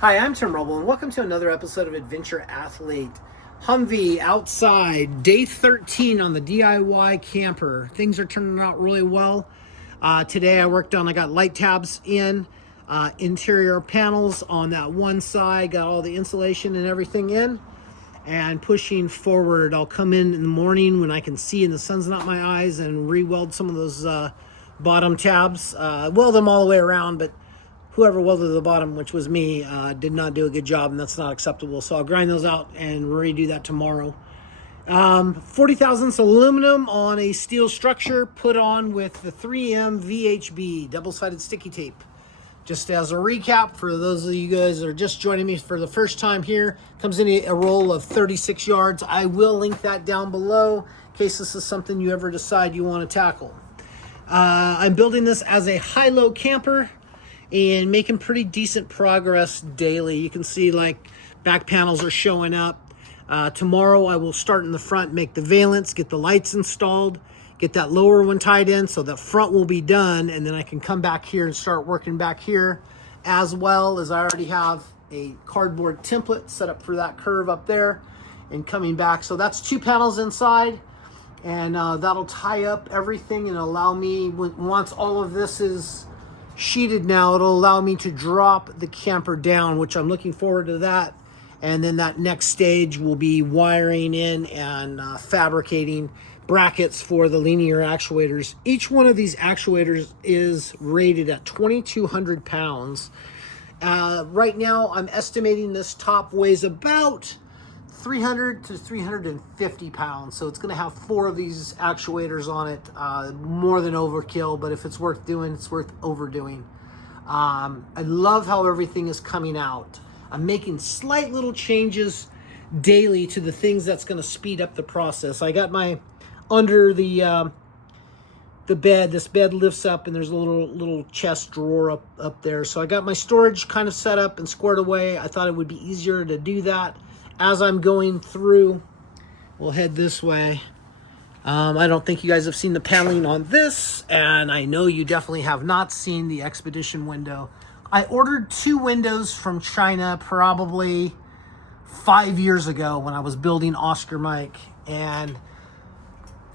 Hi, I'm Tim Rubble, and welcome to another episode of Adventure Athlete. Humvee outside, day 13 on the DIY camper. Things are turning out really well. Today I got light tabs in, interior panels on that one side, got all the insulation and everything in, and pushing forward. I'll come in the morning when I can see and the sun's not in my eyes and re-weld some of those bottom tabs. Weld them all the way around, but whoever welded the bottom, which was me, did not do a good job, and that's not acceptable. So I'll grind those out and redo that tomorrow. 40 thousandths aluminum on a steel structure put on with the 3M VHB double-sided sticky tape. Just as a recap for those of you guys that are just joining me for the first time here, comes in a roll of 36 yards. I will link that down below in case this is something you ever decide you want to tackle. I'm building this as a high-low camper and making pretty decent progress daily. You can see like back panels are showing up. Tomorrow I will start in the front, make the valance, get the lights installed, get that lower one tied in so the front will be done, and then I can come back here and start working back here, as well as I already have a cardboard template set up for that curve up there and coming back. So that's 2 panels inside, and that'll tie up everything and allow me, once all of this is sheeted now, it'll allow me to drop the camper down, which I'm looking forward to that. And then that next stage will be wiring in and fabricating brackets for the linear actuators. Each one of these actuators is rated at 2,200 pounds. Right now, I'm estimating this top weighs about 300 to 350 pounds. So it's going to have 4 of these actuators on it. More than overkill, but if it's worth doing, it's worth overdoing. I love how everything is coming out. I'm making slight little changes daily to the things that's going to speed up the process. I got my under the bed. This bed lifts up and there's a little chest drawer up there. So I got my storage kind of set up and squared away. I thought it would be easier to do that as I'm going through. We'll head this way. I don't think you guys have seen the paneling on this, and I know you definitely have not seen the Expedition window. I ordered 2 windows from China probably 5 years ago when I was building Oscar Mike, and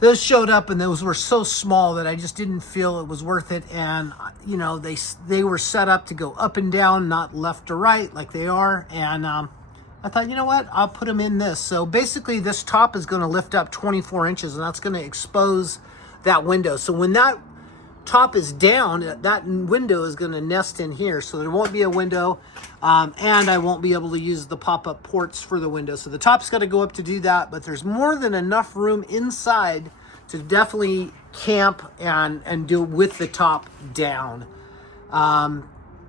those showed up and those were so small that I just didn't feel it was worth it. And you know, they were set up to go up and down, not left to right like they are. And I thought, you know what, I'll put them in this. So basically this top is going to lift up 24 inches and that's going to expose that window. So when that top is down, that window is going to nest in here. So there won't be a window, and I won't be able to use the pop-up ports for the window. So the top's got to go up to do that, but there's more than enough room inside to definitely camp and do with the top down.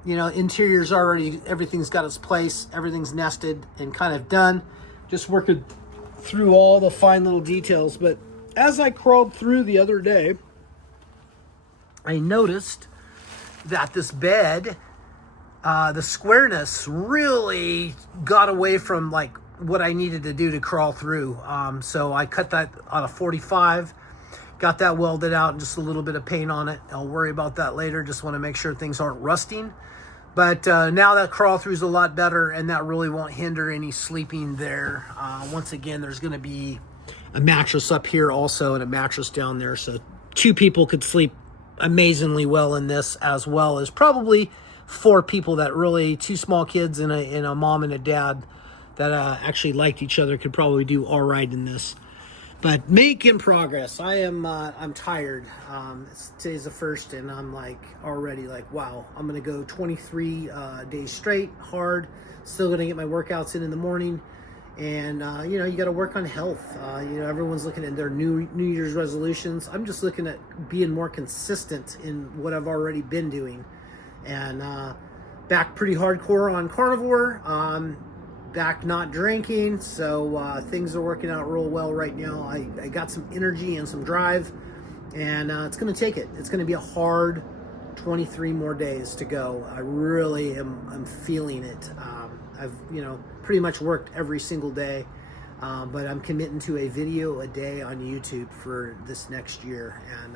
You know, interior's already, everything's got its place, everything's nested and kind of done. Just working through all the fine little details. But as I crawled through the other day, I noticed that this bed, the squareness really got away from like what I needed to do to crawl through. So I cut that on a 45, got that welded out and just a little bit of paint on it. I'll worry about that later. Just want to make sure things aren't rusting. But now that crawl through is a lot better, and that really won't hinder any sleeping there. Once again, there's going to be a mattress up here also and a mattress down there. So 2 people could sleep amazingly well in this, as well as probably 4 people that really, 2 small kids and a mom and a dad that actually liked each other could probably do all right in this. But making progress. I'm tired. Today's the 1st, and I'm like already like, wow, I'm gonna go 23 days straight, hard. Still gonna get my workouts in the morning. And you know, you got to work on health. You know, everyone's looking at their New Year's resolutions. I'm just looking at being more consistent in what I've already been doing. And back pretty hardcore on carnivore. Back not drinking. So things are working out real well right now. I got some energy and some drive, and it's going to take it. It's going to be a hard 23 more days to go. I really am feeling it. I've, you know, pretty much worked every single day, but I'm committing to a video a day on YouTube for this next year. And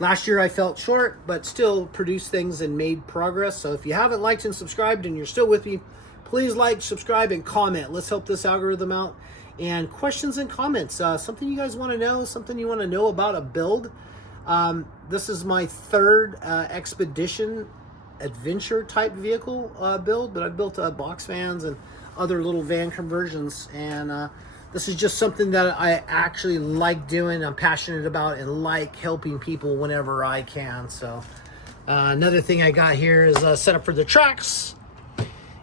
last year I felt short, but still produced things and made progress. So if you haven't liked and subscribed and you're still with me, Please like, subscribe, and comment. Let's help this algorithm out. And questions and comments. Something you guys want to know, something you want to know about a build. This is my third expedition adventure type vehicle build, but I've built box vans and other little van conversions, and this is just something that I actually like doing, I'm passionate about, and like helping people whenever I can. So another thing I got here is set up for the tracks,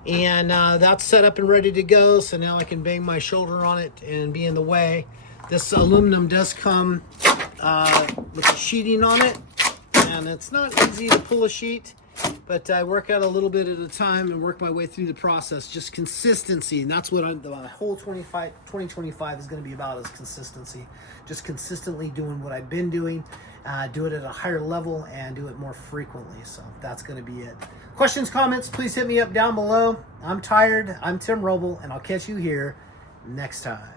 and that's set up and ready to go, so now I can bang my shoulder on it and be in the way. This aluminum does come with the sheeting on it, and it's not easy to pull a sheet, but I work out a little bit at a time and work my way through the process. Just consistency, and that's what the whole 2025 is going to be about, is consistency. Just consistently doing what I've been doing, do it at a higher level, and do it more frequently. So that's going to be it. Questions, comments, please hit me up down below. I'm tired. I'm Tim Roble, and I'll catch you here next time.